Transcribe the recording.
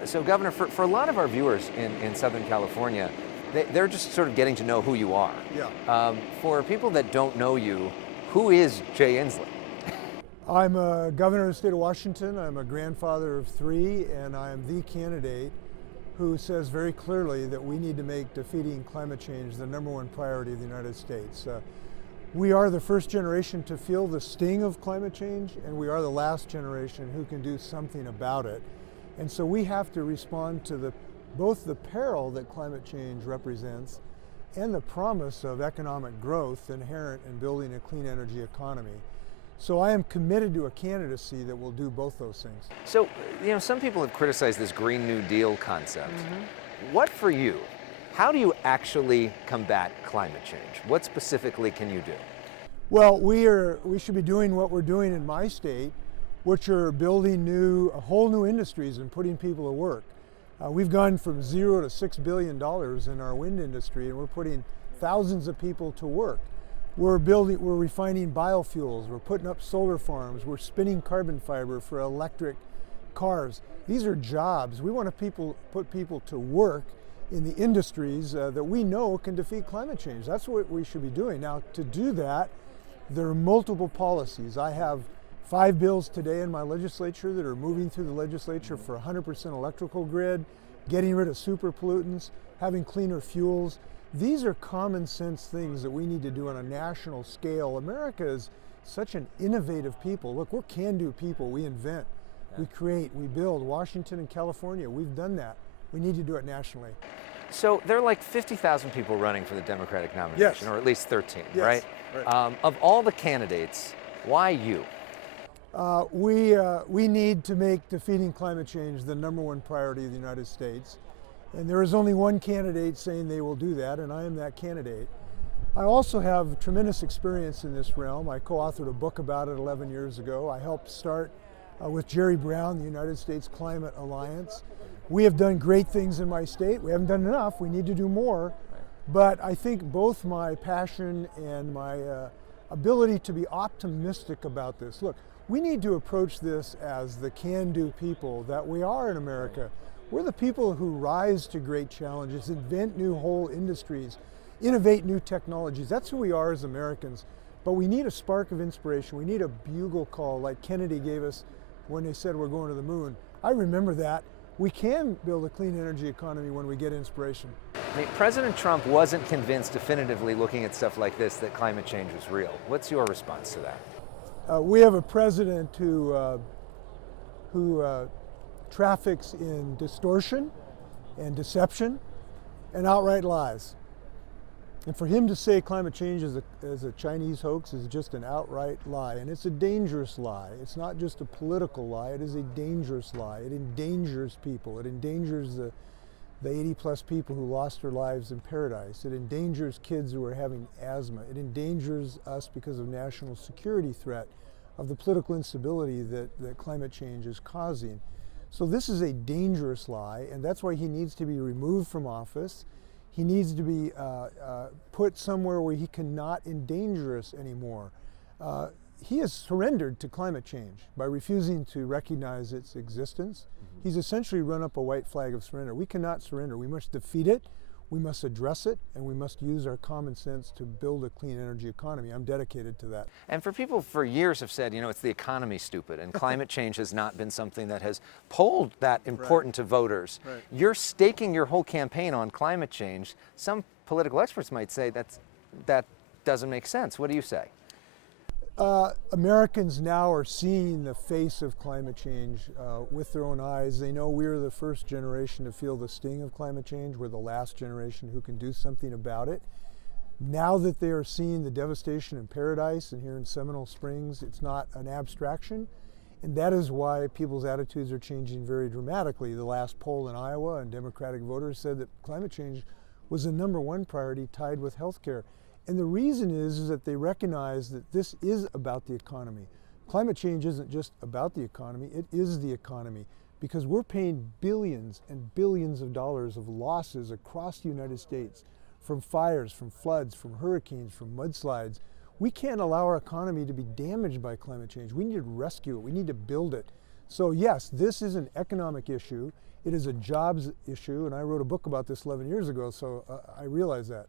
So, Governor, for a lot of our viewers in Southern California, they're just sort of getting to know who you are. Yeah. For people that don't know you, who is Jay Inslee? I'm a governor of the state of Washington. I'm a grandfather of three, and I am the candidate who says very clearly that we need to make defeating climate change the #1 priority of the United States. We are the first generation to feel the sting of climate change, and we are the last generation who can do something about it. And so we have to respond to both the peril that climate change represents and the promise of economic growth inherent in building a clean energy economy. So I am committed to a candidacy that will do both those things. So, some people have criticized this Green New Deal concept. What for you? How do you actually combat climate change? What specifically can you do? Well, we should be doing what we're doing in my state, which are building whole new industries and putting people to work. We've gone from 0 to $6 billion in our wind industry, and we're putting thousands of people to work. We're refining biofuels, we're putting up solar farms, we're spinning carbon fiber for electric cars. These are jobs. We want to put people to work in the industries that we know can defeat climate change. That's what we should be doing. Now, to do that, there are multiple policies. I have 5 bills today in my legislature that are moving through the legislature for 100% electrical grid, getting rid of super pollutants, having cleaner fuels. These are common sense things that we need to do on a national scale. America is such an innovative people. Look, we're can-do people. We invent, we create, we build. Washington and California, we've done that. We need to do it nationally. So there are like 50,000 people running for the Democratic nomination, Yes. or at least 13, Yes. right? Of all the candidates, why you? We need to make defeating climate change the #1 priority of the United States. And there is only one candidate saying they will do that, and I am that candidate. I also have tremendous experience in this realm. I co-authored a book about it 11 years ago. I helped start with Jerry Brown, the United States Climate Alliance. We have done great things in my state. We haven't done enough. We need to do more. But I think both my passion and my ability to be optimistic about this. Look, we need to approach this as the can-do people that we are in America. We're the people who rise to great challenges, invent new whole industries, innovate new technologies. That's who we are as Americans. But we need a spark of inspiration. We need a bugle call like Kennedy gave us when they said we're going to the moon. I remember that. We can build a clean energy economy when we get inspiration. I mean, President Trump wasn't convinced definitively looking at stuff like this that climate change was real. What's your response to that? We have a president who traffics in distortion and deception and outright lies. And for him to say climate change is a Chinese hoax is just an outright lie. And it's a dangerous lie. It's not just a political lie, it is a dangerous lie. It endangers people. It endangers the 80+ people who lost their lives in Paradise. It endangers kids who are having asthma. It endangers us because of national security threat, of the political instability that climate change is causing. So this is a dangerous lie, and that's why he needs to be removed from office. He needs to be put somewhere where he cannot endanger us anymore. He has surrendered to climate change by refusing to recognize its existence. He's essentially run up a white flag of surrender. We cannot surrender. We must defeat it, we must address it, and we must use our common sense to build a clean energy economy. I'm dedicated to that. And for people for years have said, it's the economy, stupid, and climate change has not been something that has polled that important to voters. Right. You're staking your whole campaign on climate change. Some political experts might say that doesn't make sense. What do you say? Americans now are seeing the face of climate change with their own eyes. They know we're the first generation to feel the sting of climate change. We're the last generation who can do something about it. Now that they are seeing the devastation in Paradise and here in Seminole Springs, it's not an abstraction. And that is why people's attitudes are changing very dramatically. The last poll in Iowa, and Democratic voters said that climate change was the #1 priority, tied with health care. And the reason is that they recognize that this is about the economy. Climate change isn't just about the economy, it is the economy, because we're paying billions and billions of dollars of losses across the United States from fires, from floods, from hurricanes, from mudslides. We can't allow our economy to be damaged by climate change. We need to rescue it, we need to build it. So yes, this is an economic issue, It is a jobs issue, and I wrote a book about this 11 years ago, so I realize that.